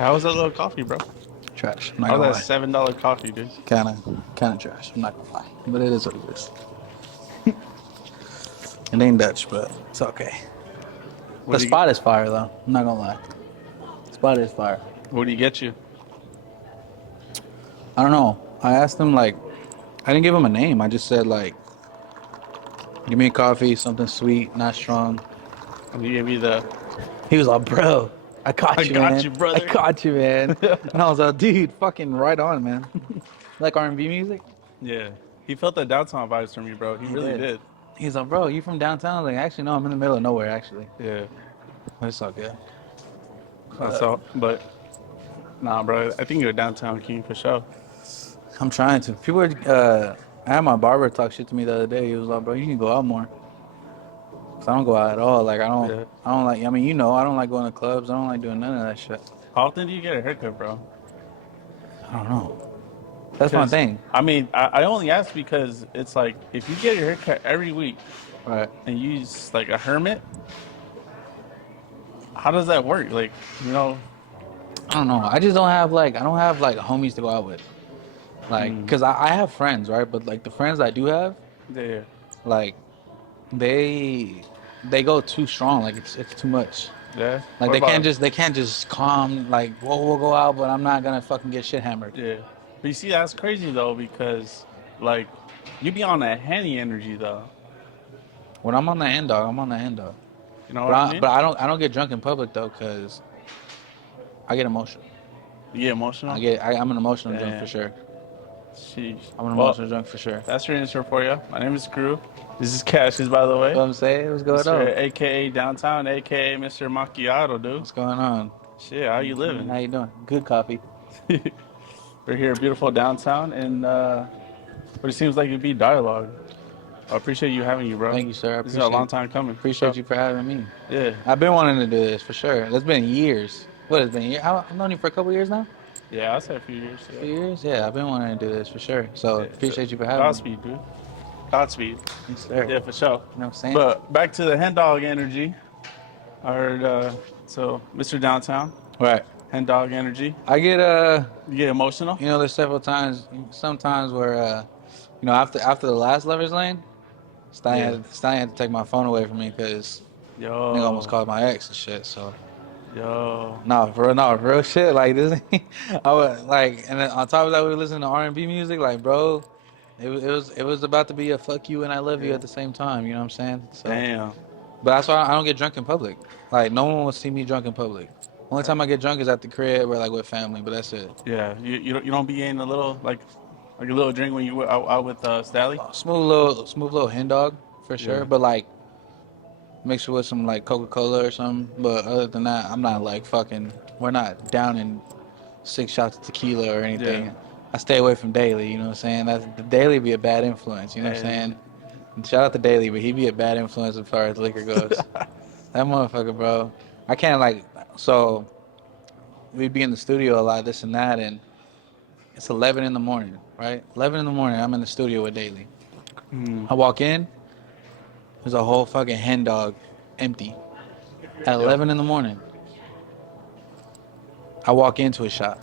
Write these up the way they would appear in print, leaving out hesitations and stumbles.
How was that little coffee, bro? Trash. I'm not How gonna was that lie. $7 coffee, dude? Kinda trash. I'm not gonna lie. But it is what it is. It ain't Dutch, but it's okay. What The do you spot is fire though. I'm not gonna lie. The spot is fire. What do you get you? I don't know. I asked him like I didn't give him a name. I just said like give me a coffee, something sweet, not strong. And you gave me the He was like, bro, I I caught you, got man. you, I brother. caught you, man. And I was like, dude, fucking right on, man. Like R&B music? Yeah. He felt the downtown vibes from you, bro. He He really did. did. He's like, bro, you from downtown? I was like, actually, no, I'm in the middle of nowhere, actually. Yeah. But it's all good. That's all. But nah, bro. I think you're a downtown king for sure. I'm trying to. I had my barber talk shit to me the other day. He was like, bro, you can go out more. Cause I don't go out at all. Like, Yeah. I don't like, I mean, I don't like going to clubs. I don't like doing none of that shit. How often do you get a haircut, bro? I don't know. That's my Because thing. I mean, I only ask because it's like if you get your haircut every week Right. and you use like a hermit, how does that work? Like, you know, I don't know. I don't have like homies to go out with. Like, cause I have friends, right? But like the friends I do have, yeah, like, they, they go too strong. Like it's too much. yeah. Like What about they can't just calm. Like, we'll go out, but I'm not gonna fucking get shit hammered. yeah? But you see, that's crazy though because like you be on that henny energy though. When I'm on the end dog, I'm on the end dog. You know what I mean? But I don't get drunk in public though, cause I get emotional. You get emotional. I'm an emotional drunk for Damn. sure. Sheesh. I'm an Well, emotional drunk for sure. that's your answer for you. My name is Crew. This is Cassius, by the You know way. what I'm saying? What's going Mr. on? AKA Downtown, AKA Mr. Macchiato, dude. What's going on? Shit, how you living? How you doing? Good coffee. We're here, beautiful downtown, and what it seems like it'd be dialogue. I appreciate you having you, bro. Thank you, sir. I This is a long time coming. appreciate you for having me. Yeah, I've been wanting to do this for sure. It's been years. What has been years? I've known you for a couple years now. yeah, I said a few years. A Yeah, few years? Yeah, I've been wanting to do this for sure. So yeah. So, appreciate you for having me. Godspeed, dude. Godspeed. Yes, sir. Yeah, for sure. You know what I'm saying? But back to the hen dog energy. I heard so Mr. Downtown, Right. hen dog energy. I get You get emotional. there's sometimes where after the last lovers lane, Yeah. Stallion had to take my phone away from me because nigga almost Yo, called my ex and shit. So yo. no, for real shit. Like this, I was like, and then on top of that, we were listening to R&B music. Like, bro, it was about to be a fuck you and I love you Yeah. at the same time. You know what I'm saying? So, Damn. but that's why I don't get drunk in public. Like, no one will see me drunk in public. Only time I get drunk is at the crib or like with family, but that's it. Yeah. You don't be getting a little like a little drink when you were out with Stally. Smooth little hen dog for sure. Yeah. But like mix it with some like Coca-Cola or something. But other than that, I'm not like fucking. We're not down in 6 shots of tequila or Yeah. anything. I stay away from Daily. You know what I'm saying? That's the Daily be a bad influence. You know what I'm Hey. saying? And shout out to Daily, but he be a bad influence as far as liquor goes. That motherfucker, bro. I can't like. So we'd be in the studio a lot, this and that, and it's 11 in the morning, right? 11 in the morning, I'm in the studio with Daily. Mm. I walk in, there's a whole fucking hen dog empty at Yo. 11 in the morning. I walk into a shop.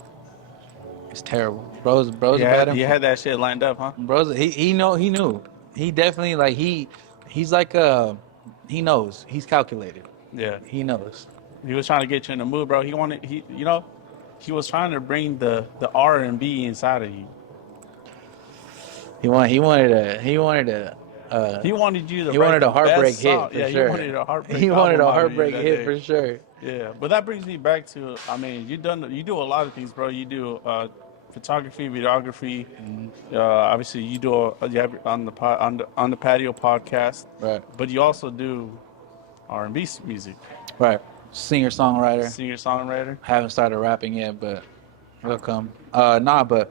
It's terrible. Bro's a bad You influence. had that shit lined up, huh? Bro's he knew. He definitely like he's like he knows. He's calculated. Yeah. He knows. He was trying to get you in the mood, bro. He was trying to bring the R&B inside of you. He wanted a He wanted you to he write wanted the a heartbreak best song. hit for Yeah, he sure. wanted a heartbreak He wanted album a out of you heartbreak that hit day. for sure. Yeah, but that brings me back to, I mean, you do a lot of things, bro. You do photography, videography. Obviously, you have on the patio podcast, Right. but you also do R&B music, Right. Singer songwriter. singer songwriter. Haven't started rapping yet, but it'll come. But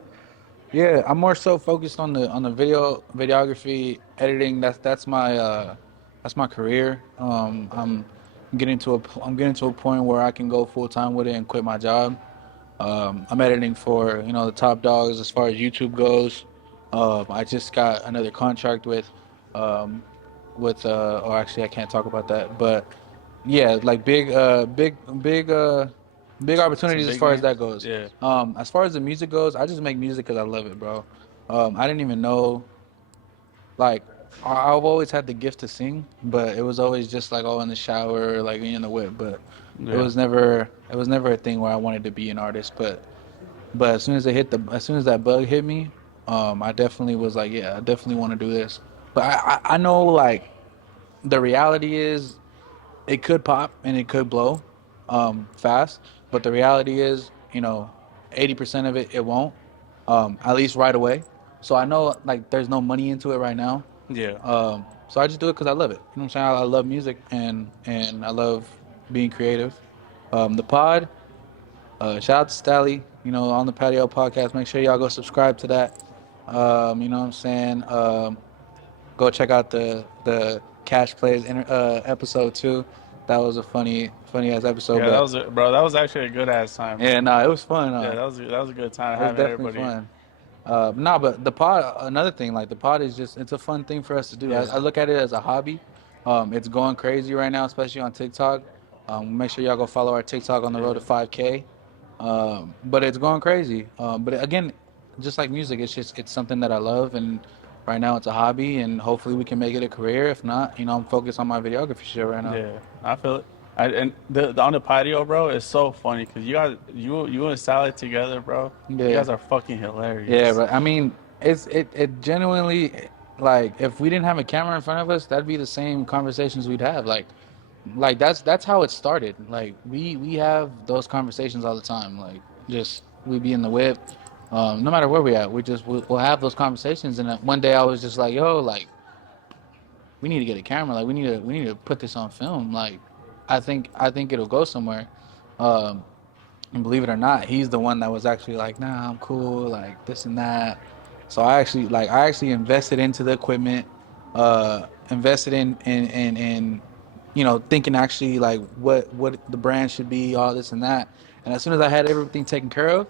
yeah, I'm more so focused on the videography, editing. That's my career. I'm getting to a point where I can go full time with it and quit my job. I'm editing for the top dogs as far as YouTube goes. I just got another contract um, or actually I can't talk about that, but yeah, like big Big some opportunities as big far as names. that goes. Yeah, As far as the music goes, I just make music because I love it, bro. I didn't even know like I've always had the gift to sing, but it was always just like in the shower, like in the whip. But yeah, it was never a thing where I wanted to be an artist. But as soon as that bug hit me, I definitely was like, yeah, I definitely want to do this. But I know like the reality is it could pop and it could blow fast, but the reality is, 80% of it won't, at least right away. So I know like there's no money into it right now. yeah. So I just do it because I love it. You know what I'm saying? I love music and I love being creative. The pod, shout out to Stally, on the Patio podcast. Make sure y'all go subscribe to that. You know what I'm saying? Go check out the Cash Plays episode too. That was a funny ass episode, Yeah, that but was bro. That was actually a good ass time, yeah, bro. no, it was fun. Yeah, that was a good time It was having definitely everybody. fun. No, but the pod, another thing, like the pod is just, it's a fun thing for us to do. Yeah, I look at it as a hobby. It's going crazy right now, especially on TikTok. Make sure y'all go follow our TikTok on the road yeah, to 5K. But it's going crazy. But again, just like music, it's something that I love, and right now it's a hobby, and hopefully we can make it a career. If not, I'm focused on my videography shit right now. yeah. I feel it. And the on the patio, bro, is so funny because you and Sally together, bro. You Yeah. guys are fucking Yeah, hilarious. but I mean, it genuinely, like if we didn't have a camera in front of us, that'd be the same conversations we'd have. Like that's how it started. Like we have those conversations all the time. Like just we be in the whip, no matter where we at, we'll have those conversations. And then one day I was just like, yo, like we need to get a camera. Like we need to put this on film. Like I think it'll go somewhere. Um, and believe it or not, he's the one that was actually like, nah, I'm cool, like this and that. So I actually invested into the equipment, invested in thinking actually like what the brand should be, all this and that. And as soon as I had everything taken care of,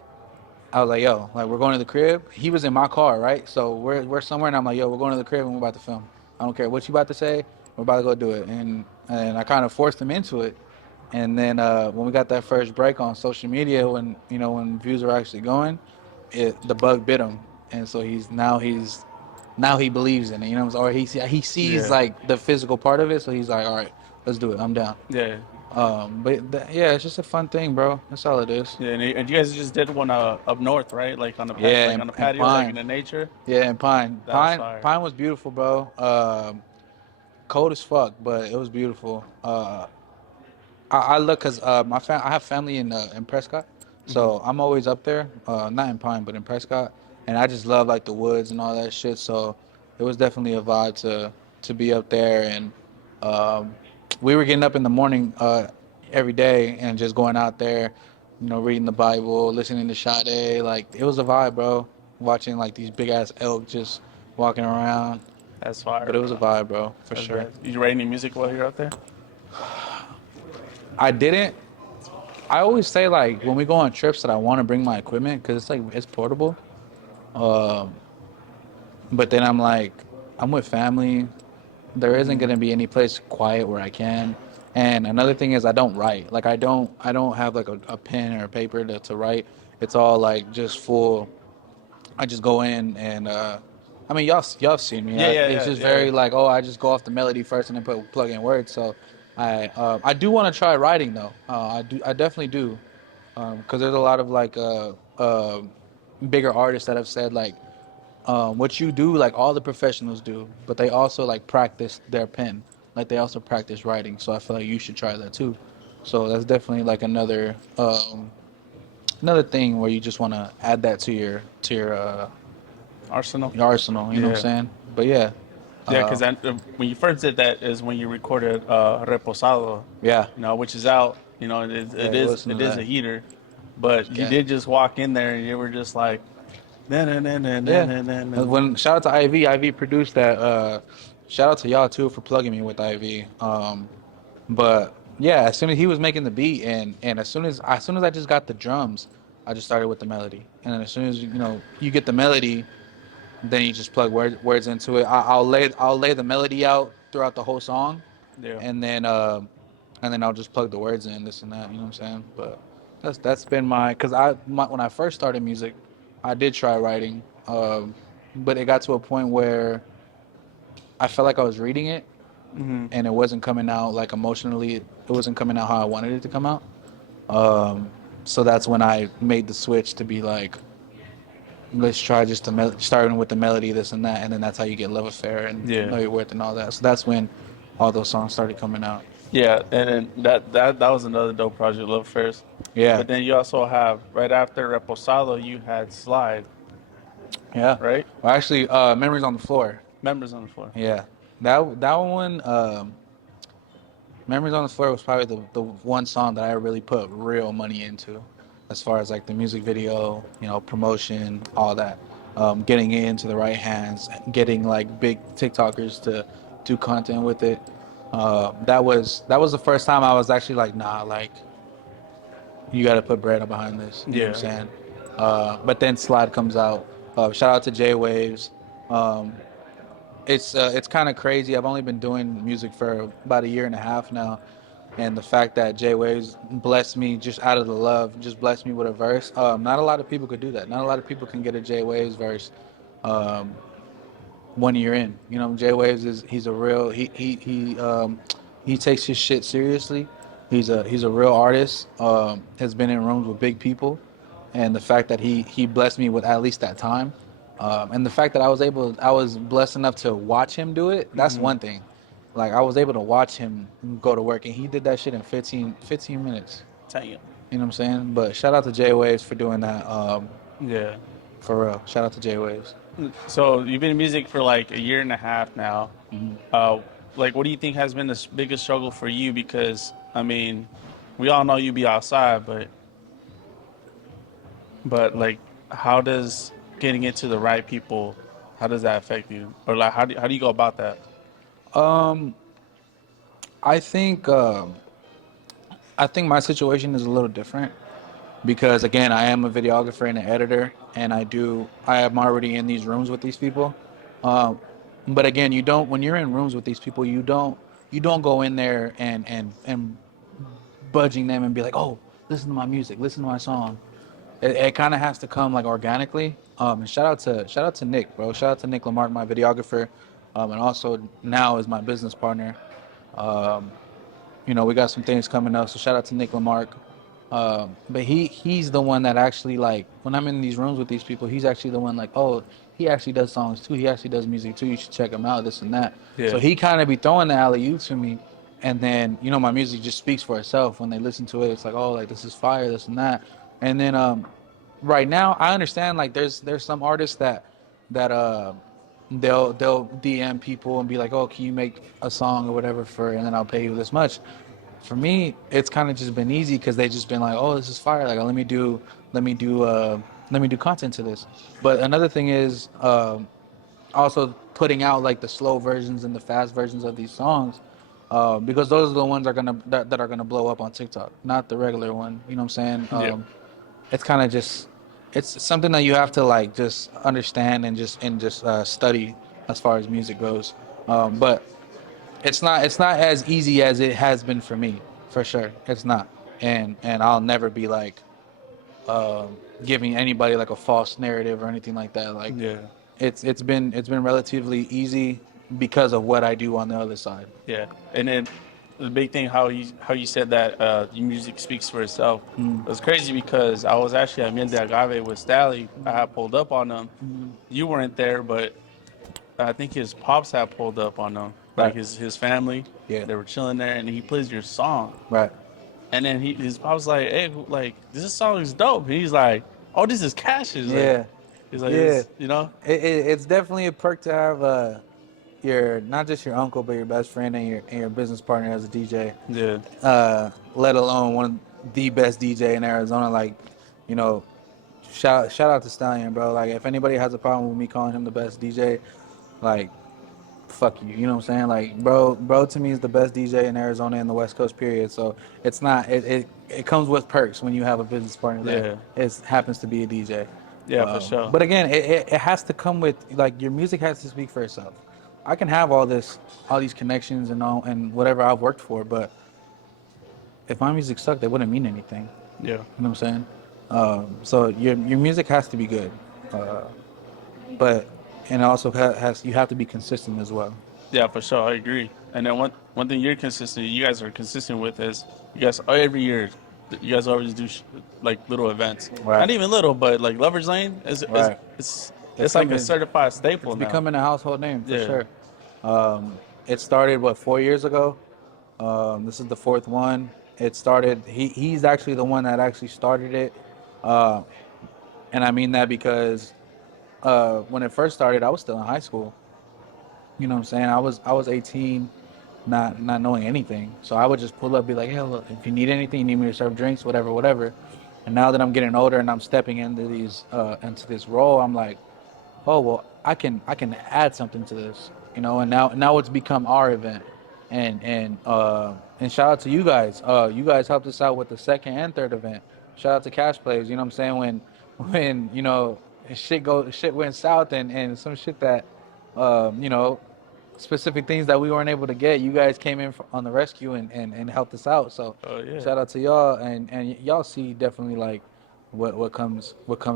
I was like, yo, like we're going to the crib. He was in my car, right? So we're somewhere, and I'm like, yo, we're going to the crib and we're about to film. I don't care what you about to say. We're about to go do it. And I kind of forced him into it. And then when we got that first break on social media, when views are actually going, the bug bit him, and so now he believes in it. Or he sees Yeah, like the physical part of it, so he's like, all right, let's do it. I'm down. yeah, Yeah, it's just a fun thing, bro. That's all it is. yeah. And you guys just did one up north, right? Like on the Yeah, like on the and patio, like in Pine. the nature. Yeah, and Pine. That was Pine fire. Pine was beautiful, bro. Cold as fuck, but it was beautiful. I look because I have family in Prescott, Hmm. so I'm always up there. Not in Pine, but in Prescott, and I just love like the woods and all that shit. So it was definitely a vibe to be up there, and um, we were getting up in the morning every day and just going out there, reading the Bible, listening to Sade. Like it was a vibe, bro. Watching like these big ass elk just walking around, That's but fire, it was a bro. vibe, bro, for That's sure. bad. You write any music while you're out there? I didn't. I always say like when we go on trips that I want to bring my equipment because it's like it's portable. Um, but then I'm like I'm with family. There isn't Hmm. gonna be any place quiet where I can. And another thing is I don't write. Like I don't have like a pen or a paper to write. It's all like just full. I just go in and I mean y'all have seen me. Yeah, yeah, It's yeah, just yeah. very like I just go off the melody first and then plug in words. So I do want to try writing though. I definitely do. Because there's a lot of like bigger artists that have said like what you do like all the professionals do, but they also like practice their pen, like they also practice writing. So I feel like you should try that too. So that's definitely like another thing where you just want to add that Arsenal. your arsenal. You know what Yeah, I'm saying? But yeah, yeah. Because uh, when you first did that is when you recorded Reposado, yeah, which is out. yeah. Listen it to is a that. heater, but you Yeah, did just walk in there and you were just like, na na na na na yeah. na na na. When shout out to IV, IV produced that. Shout out to y'all too for plugging me with IV. But yeah, as soon as he was making the beat, and as soon as I just got the drums, I just started with the melody. And then as soon as you get the melody, then you just plug words into it. I'll lay the melody out throughout the whole song, Yeah, and then I'll just plug the words in, this and that. You know what I'm saying? But That's been my because when I first started music, I did try writing, but it got to a point where I felt like I was reading it Mm-hmm. and it wasn't coming out like emotionally. It wasn't coming out how I wanted it to come out. Um, so that's when I made the switch to be like, let's try just to starting with the melody, this and that, and then that's how you get Love Affair and Yeah. Know Your Worth and all that. So that's when all those songs started coming out. Yeah, and then that was another dope project, Love Affairs. Yeah, But then you also have right after Reposado, you had Slide, yeah. right? Well, actually, Memories on the Floor. Members on the floor. Yeah, that one. Memories on the Floor was probably the one song that I really put real money into, as far as like the music video, promotion, all that. Getting it into the right hands, getting like big TikTokers to do content with it. That was the first time I was actually like, nah, like you got to put bread behind this. You know what I'm Yeah. saying? But then Slide comes out. Shout out to J Waves. Um, it's kind of crazy. I've only been doing music for about a year and a half now, and the fact that J Waves blessed me just out of the love, just blessed me with a verse. Not a lot of people could do that. Not a lot of people can get a J Waves verse. Um, 1 year in. Jay Waves he's a real he takes his shit seriously. He's a real artist. Has been in rooms with big people, and the fact that he blessed me with at least that time, and the fact that I was blessed enough to watch him do it. That's Mm-hmm. one thing. Like I was able to watch him go to work, and he did that shit in 15 minutes. Damn. You know what I'm saying? But shout out to Jay Waves for doing that. Yeah. For real. Shout out to Jay Waves. So you've been in music for like a year and a half now. Mhm. Uh, like, what do you think has been the biggest struggle for you? Because I mean, we all know you be outside, but like, how does getting into the right people, how does that affect you? Or like, how do you go about that? Um, I think I think my situation is a little different because again, I am a videographer and an editor, and I am already in these rooms with these people. Um, but again, you don't when you're in rooms with these people, you don't go in there and budging them and be like, oh, listen to my music, listen to my song. It kind of has to come like organically. And shout out to Nick, bro. Shout out to Nick Lamarck, my videographer, and also now is my business partner. Um, we got some things coming up. So shout out to Nick Lamarck. But he's the one that actually like when I'm in these rooms with these people, he's actually the one like, oh, he actually does songs too. He actually does music too. You should check him out, this and that. So Yeah. he kind of be throwing the alley oop to me, and then my music just speaks for itself. When they listen to it, it's like, oh, like this is fire, this and that. And then right now, I understand like there's some artists that they'll DM people and be like, oh, can you make a song or whatever and then I'll pay you this much. For me, it's kind of just been easy because they just been like, oh, this is fire. Like, let me do, let me do content to this. But another thing is also putting out like the slow versions and the fast versions of these songs, because those are the ones that are gonna blow up on TikTok, not the regular one. You know what I'm saying? Yeah. It's kind of just, it's something that you have to like just understand and just study as far as music goes. But it's not as easy as it has been for me, for sure. It's not, and I'll never be like giving anybody like a false narrative or anything like that. Like Yeah. it's been relatively easy because of what I do on the other side. Yeah. And then the big thing, how you said that your music speaks for itself. It was crazy because I was actually at Miel de Agave with Stally. I had pulled up on them. You weren't there, but I think his pops had pulled up on him, like Right. his family. Yeah. They were chilling there, and he plays your song. Right. And then his pop's like, "Hey, like this song is dope." And he's like, "Oh, this is Cash's." Like, Yeah. he's like, Yeah. "This, you know." It's definitely a perk to have your not just your uncle but your best friend and your business partner as a DJ. Yeah, Let alone one of the best DJ in Arizona. Like, you know, shout out to Stallion, bro. Like, if anybody has a problem with me calling him the best DJ, like, fuck you. You know what I'm saying? Like, bro, to me is the best DJ in Arizona in the West Coast. Period. So it's not. It comes with perks when you have a business partner that yeah, happens to be a DJ. yeah, for sure. But again, it has to come with like your music has to speak for itself. I can have all these connections and whatever I've worked for, but if my music sucked, it wouldn't mean anything. Yeah. You know what I'm saying? So your music has to be good, uh, but and also has you have to be consistent as well. Yeah, for sure. I agree. And then one thing you're consistent, you guys are consistent with is you guys every year, you guys always do like little events. Right, Not even little, but like Lovers Lane right. It's it's like a coming. certified It's staple now. becoming a household name for Yeah. sure. It started what 4 years ago. This is the fourth one. It started. He's actually the one that actually started it, uh, and I mean that because when it first started, I was still in high school. You know what I'm saying? I was 18, not knowing anything. So I would just pull up, be like, "Hey, look, if you need anything, you need me to serve drinks, whatever, whatever." And now that I'm getting older and I'm stepping into these into this role, I'm like, oh well, I can add something to this, and now it's become our event, and shout out to you guys. You guys helped us out with the second and third event. Shout out to Cash Plays. You know what I'm saying? When shit went south and some shit that um, you know specific things that we weren't able to get, you guys came in on the rescue and helped us out. So Oh yeah. shout out to y'all, and y'all see definitely like what comes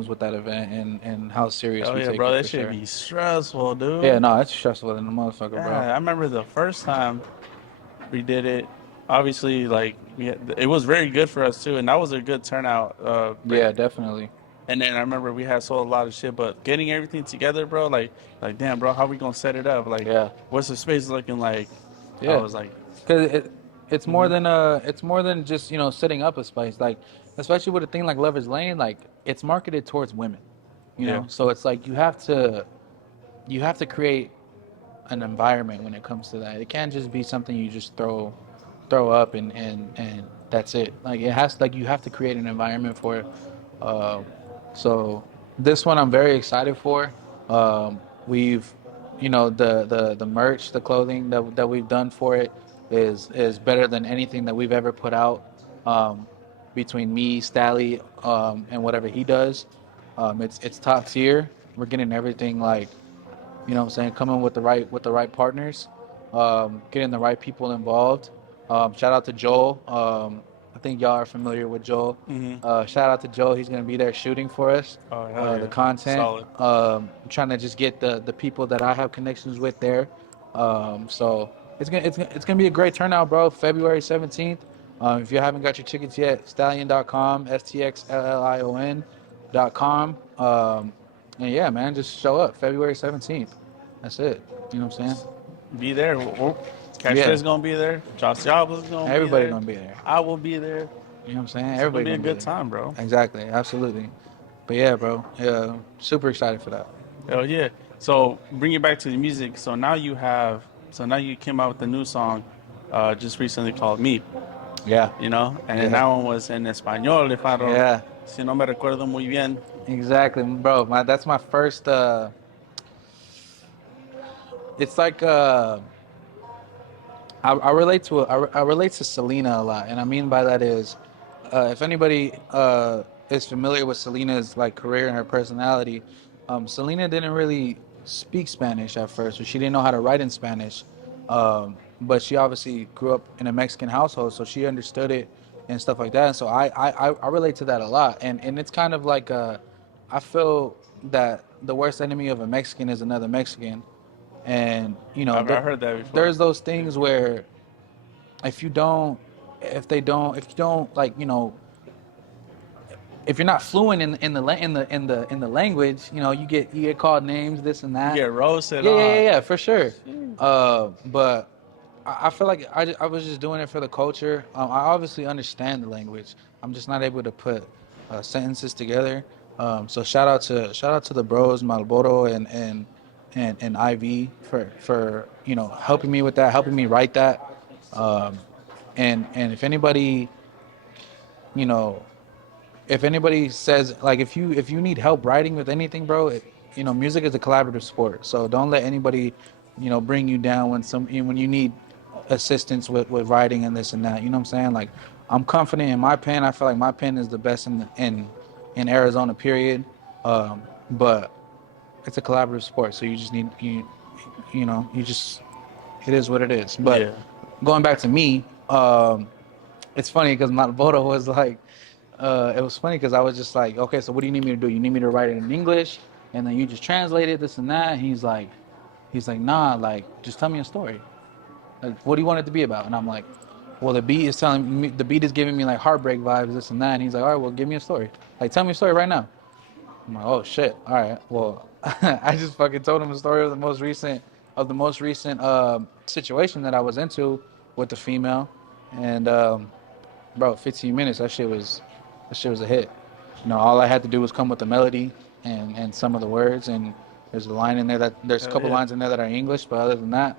with that event and how serious Oh we yeah, take bro. it That for should sure. be stressful, Yeah, dude. no, it's stressful than the motherfucker, bro. Yeah, I remember the first time we did it. Obviously, like it was very good for us too, and that was a good turnout. Yeah, definitely. And then I remember we had sold a lot of shit, but getting everything together, bro, like damn, bro, how we gonna set it up? Like, Yeah, what's the space looking like? I yeah, was like, because mhm, it's more than just setting up a space, like especially with a thing like Lover's Lane, like it's marketed towards women, yeah, so it's like you have to create an environment when it comes to that. It can't just be something you just throw up and that's it. Like it has like you have to create an environment for it. Uh, so this one I'm very excited for. We've the merch, the clothing that we've done for it is better than anything that we've ever put out. Um, Between me, Stally, and whatever he does, it's top tier. We're getting everything like what I'm saying, coming with the right partners, getting the right people involved. Shout out to Joel. I think y'all are familiar with Joel. hmm, Shout out to Joel. He's gonna be there shooting for us. oh hell The yeah, content. solid. I'm trying to just get the people that I have connections with there. So it's gonna be a great turnout, bro. February 17th. If you haven't got your tickets yet, stallion.com, stxlion.com. And yeah, man, just show up February 17th. That's it. You know what I'm saying? Be there. Yeah, Catchphrase gonna be there. Josh Jobs gonna be everybody there. gonna be there. I will be there. You know what I'm saying? It's gonna Everybody be a gonna be good there. time, bro. Exactly, absolutely. But yeah, bro, yeah, super excited for that. Hell yeah. So bring it back to the music. So now you came out with a new song, just recently called Me. Yeah, And then yeah, that one was in español, if I don't, yeah, si no me recuerdo muy bien. exactly, bro. That's my first. It's like I relate to I relate to Selena a lot, and I mean by that is, if anybody is familiar with Selena's like career and her personality, Selena didn't really speak Spanish at first, or she didn't know how to write in Spanish, but she obviously grew up in a Mexican household, so she understood it and stuff like that. And so I relate to that a lot, and it's kind of like I feel that the worst enemy of a Mexican is another Mexican, and I heard that before. there's those things where if you don't if you don't like if you're not fluent in the language, you get called names, this and You that. get roasted Yeah, yeah, yeah, on. yeah, for sure. But I feel like I was just doing it for the culture. I obviously understand the language. I'm just not able to put sentences together. So shout out to the bros Malboro and IV for helping me with that, helping me write that. Um, and you know if anybody says like if you need help writing with anything, bro, music is a collaborative sport. So don't let anybody bring you down when you need assistance with writing and this and that. You know what I'm saying? Like I'm confident in my pen. I feel like my pen is the best in Arizona. Period. But it's a collaborative sport, so you just need you just it is what it is. But Yeah. going back to me, it's funny because my voto was like it was funny because I was just like, okay, so what do you need me to do? You need me to write it in English, and then you just translate it, this and that. And he's like, nah, like just tell me a story. Like, what do you want it to be about? And I'm like, well, the beat is giving me like heartbreak vibes, this and that. And he's like, all right, well, give me a story. Like, tell me a story right now. I'm like, oh shit, all right. Well, I just fucking told him the story of the most recent situation that I was into with the female, and bro, 15 minutes. That shit was a hit. You know, all I had to do was come with the melody and some of the words, and there's a line in there there's a Hell couple yeah. lines in there that are English, but other than that,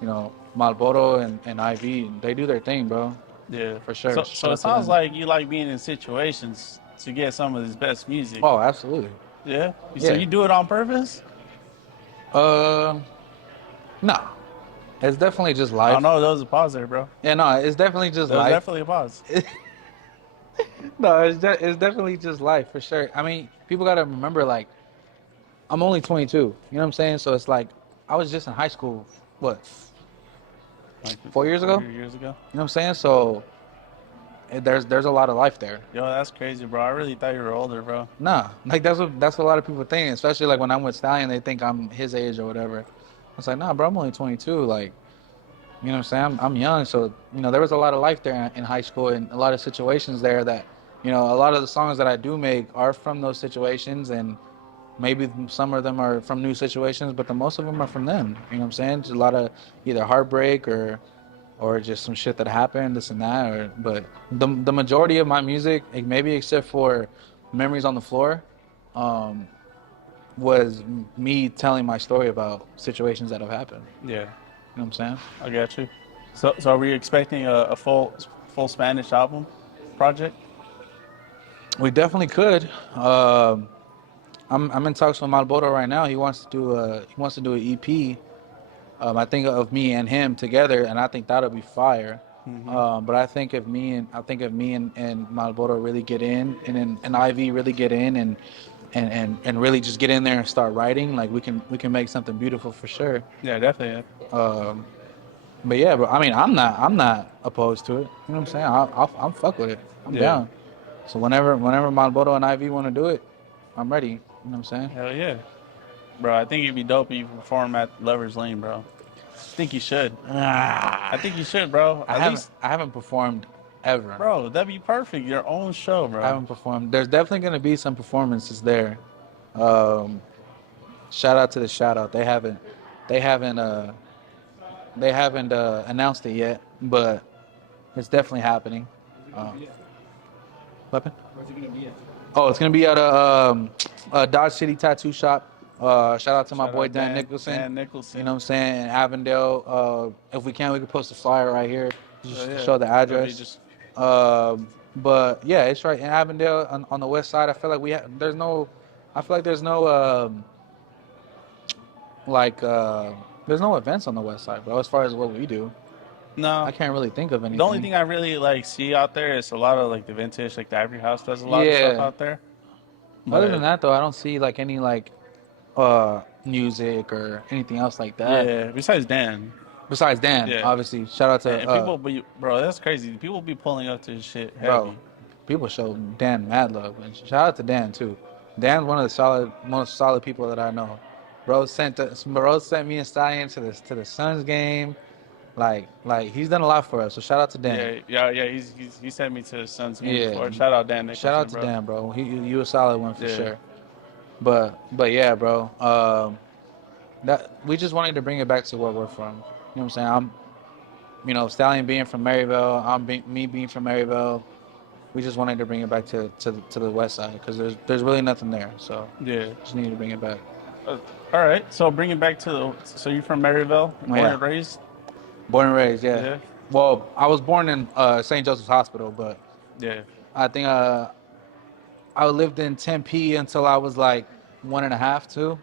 you know, Malboro and IV, they do their thing, bro, Yeah. for sure. So Shout it out to sounds them. like you like being in situations to get some of his best music. Oh, absolutely. Yeah. So Yeah. you do it on purpose? Uh, no, it's definitely just I don't life. know. That was a pause there, bro. Yeah, no, it's definitely just That was life. definitely a pause. No, it's definitely just life for sure. I mean, people gotta remember, like, I'm only 22. You know what I'm saying? So it's like I was just in high school. What, Like 4 years ago? You 4 years ago. know what I'm saying? So there's a lot of life there. Yo, that's crazy, bro. I really thought you were older, bro. Nah, like that's what a lot of people think. Especially like when I'm with Stallion, they think I'm his age or whatever. I was like, nah, bro, I'm only 22. Like, you know what I'm saying? I'm young, so you know there was a lot of life there in high school and a lot of situations there that, you know, a lot of the songs that I do make are from those situations, and maybe some of them are from new situations, but the most of them are from them. You know what I'm saying? Just a lot of either heartbreak or just some shit that happened, this and that. But the majority of my music, like maybe except for Memories on the Floor, um, was me telling my story about situations that have happened. Yeah, You know what I'm saying? I got you. So are we expecting a full Spanish album project? We definitely could. I'm in talks with Malboro right now. He wants to do an EP. I think of me and him together, and I think that'll be fire. Hmm. But I think if me and Malboro really get in, and Ivy really get in, and really just get in there and start writing, like we can make something beautiful for sure. Yeah, definitely. Um, but yeah, bro. I mean, I'm not opposed to it. You know what I'm saying? I'm fuck with it. I'm Yeah. down. So whenever Malboro and Ivy want to do it, I'm ready. You know what I'm saying? Hell yeah, bro. I think it'd be dope if you perform at Lovers Lane, bro. I think you should. I think you Ah, should, bro. At least, I haven't performed ever. bro, that'd be perfect. Your own show, I bro. haven't performed. There's definitely gonna be some performances there. Um, shout out to the shout out. They haven't announced it yet, but it's definitely happening. Weapon? Oh, it's gonna be at a Dodge City Tattoo Shop. Shout out to my Shout boy out Dan Nicholson. Dan You know what Nicholson. I'm saying? In Avondale. If we can, we can post a flyer right here Hell just to yeah, show the that'd be address. just But yeah, it's right in Avondale on the west side. I feel like I feel like there's no like there's no events on the west side, bro. As far as what we do, I no. can't really think of The only anything. thing I really like see out there is a lot of like the vintage, like the Ivory House does a lot of stuff Yeah. out there. Other than But that, though, I don't see like any like music or anything else like that. yeah, besides Dan, Besides Dan, yeah, obviously. Shout out to and people be bro, that's crazy. People be pulling up to his shit bro. heavy. People show Dan mad love, and shout out to Dan too. Dan's one of the most solid people that I know. Bro sent me and Stallion to the Suns game. Like he's done a lot for us. So shout out to Dan. Yeah. He sent me to the Suns game Yeah, before. Shout out Dan shout out Nicholson, to bro. Dan, bro. You a solid one for Yeah, sure. But yeah, bro. That we just wanted to bring it back to where we're from. You know what I'm saying? Stallion being from Maryville, me being from Maryville. We just wanted to bring it back to the west side because there's really nothing there. So yeah. just need to bring it back. Uh, all right, so bring it back to so you're from Maryville, Oh, born yeah, and raised. born and raised. Yeah. Yeah, Well, I was born in St. Joseph's Hospital, but yeah. I think I lived in Tempe until I was like one and a half, two.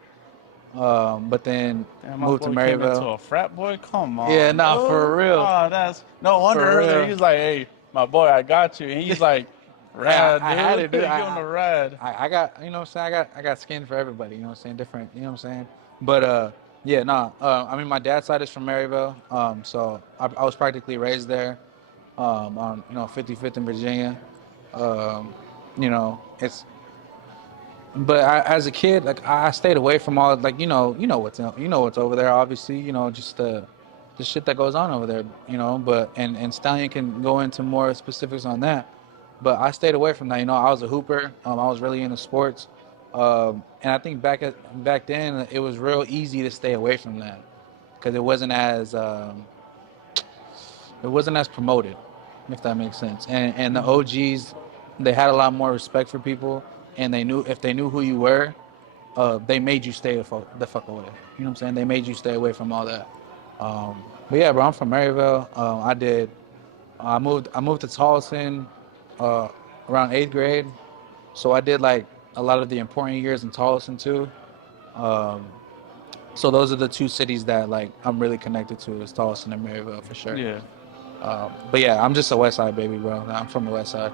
But then Damn, my moved to boy came into Maryville. a frat boy. Come Yeah, on, nah, dude. for real, Oh, that's no wonder for earlier real. he's like, "Hey, my boy, I got you," and he's like, Hey, "Rad, I had dude." it, dude. Give him the rad. I got, you know what I'm saying? I got skin for everybody, you know what I'm saying? Different, you know what I'm saying? But yeah, nah. I mean my dad's side is from Maryville. So I was practically raised there. On 55th in Virginia. Um you know, it's. But as a kid, like I stayed away from all like you know what's over there. Obviously, just the shit that goes on over there. But and Stallion can go into more specifics on that. But I stayed away from that. I was a hooper. I was really into sports, and I think back then it was real easy to stay away from that because it wasn't as promoted, if that makes sense. And the Hmm. OGs, they had a lot more respect for people, and they knew if they knew who you were, they made you stay the fuck away. You know what I'm saying? They made you stay away from all that. But yeah, bro, I'm from Maryville. I moved to Towson uh, around eighth grade, so I did like a lot of the important years in Towson too. Um, so those are the two cities that like I'm really connected to is Towson and Maryville for sure. Yeah. But yeah, I'm just a West Side baby, bro. I'm from the West Side,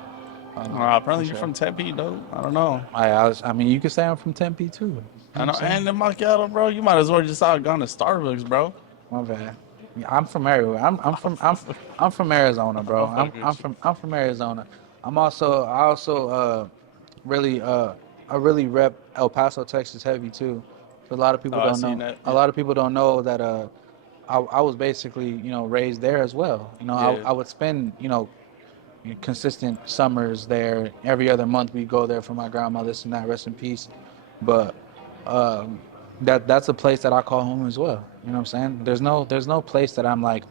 for Apparently you're sure. from Tempe, though. I don't know. I mean, you could say I'm from Tempe too. You know what I I'm know. saying? And the macchiato, bro. You might as well just out gone to Starbucks, bro. My bad. Yeah, I'm from everywhere. I'm from Arizona, bro. I'll I'm fuck I'm with you. from I'm from Arizona. I also really I really rep El Paso, Texas heavy too. So a lot of people Oh, I don't seen know. that. A Yeah. lot of people don't know that I was basically raised there as well. Yeah. I would spend consistent summers there. Every other month we go there for my grandma, this and that, rest in peace. But um, that's a place that I call home as well. You know what I'm saying? There's no place that I'm like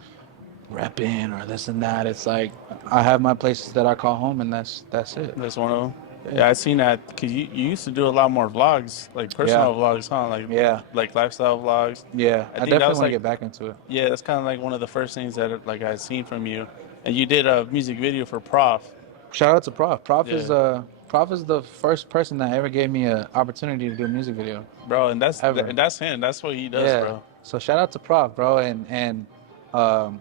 repping or this and that. It's like I have my places that I call home, and that's it. That's one of them. Yeah, Yeah, I seen that because you used to do a lot more vlogs, like yeah, personal vlogs, huh? yeah, Like lifestyle vlogs. yeah. I I think that definitely was want to like, get back into it. yeah, that's kind of like one of the first things that like I seen from you. And you did a music video for Prof. Shout out to Prof. Yeah, Prof is the first person that ever gave me an opportunity to do a music video bro, and ever. that's him. That's what he does, Yeah. bro. So shout out to Prof, bro, and um,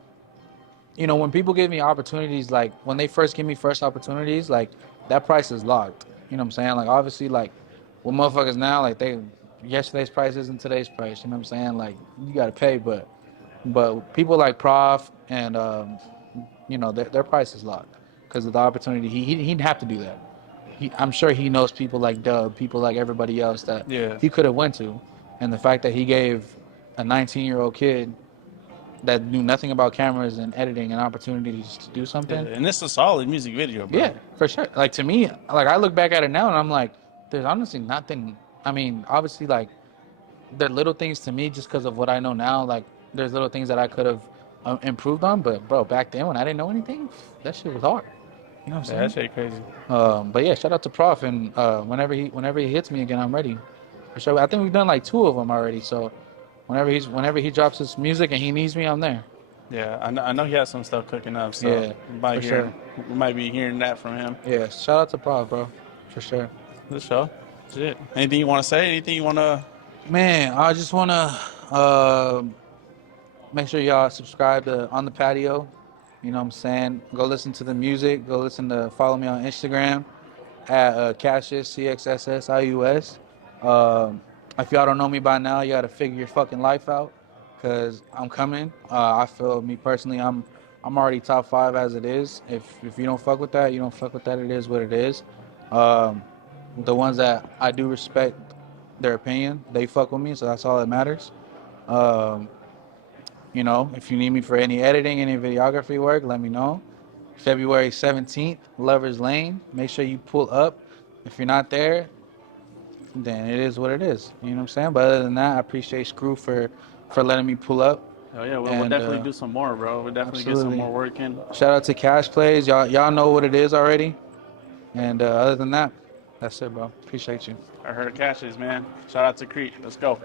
when people give me opportunities, like when they first give me first opportunities, like that price is locked. You know what I'm saying? Like obviously, like with motherfuckers now, like they yesterday's price isn't today's price. You know what I'm saying? Like you gotta pay, but people like Prof and their price is locked because of the opportunity. He'd have to do that. I'm sure he knows people like Dub, people like everybody else that Yeah, he could have went to, and the fact that he gave a 19-year-old kid that knew nothing about cameras and editing and opportunities to do yeah, something. and it's a solid music video, Yeah, bro. for sure. Like to me, like I look back at it now and I'm like, there's honestly nothing. I mean, obviously, like there are little things to me just because of what I know now. Like there's little things that I could have improved on, but bro, back then when I didn't know anything, that shit was hard. You know what I'm Yeah, that saying? shit crazy. But yeah, shout out to Prof. And whenever he hits me again, I'm ready. For sure. I think we've done like two of them already. So whenever he drops his music and he needs me, I'm there. Yeah, I know he has some stuff cooking up, so Yeah, for sure. we might be hearing that from him. Yeah, shout out to Prof, bro, for sure. This show. Shit. Anything you want to say? Anything you want to? Man, I just wanna uh, make sure y'all subscribe to On the Patio. You know what I'm saying? Go listen to the music. Follow me on Instagram at Cassius CXSSIUS. If y'all don't know me by now, you gotta figure your fucking life out, cause I'm coming. I feel me personally, I'm already top five as it is. If you don't fuck with that, you don't fuck with that. It is what it is. Um, the ones that I do respect their opinion, they fuck with me, so that's all that matters. Um, if you need me for any editing, any videography work, let me know. February 17th, Lovers Lane. Make sure you pull up. If you're not there, then it is what it is. You know what I'm saying? But other than that, I appreciate Screw for letting me pull up. Oh yeah, we'll And definitely do some more, bro. We'll definitely get some absolutely. more work in. Shout out to Cash Plays. Y'all know what it is already. And other than that, that's it, bro. Appreciate you. I heard Cashes, man. Shout out to Crete. Let's go.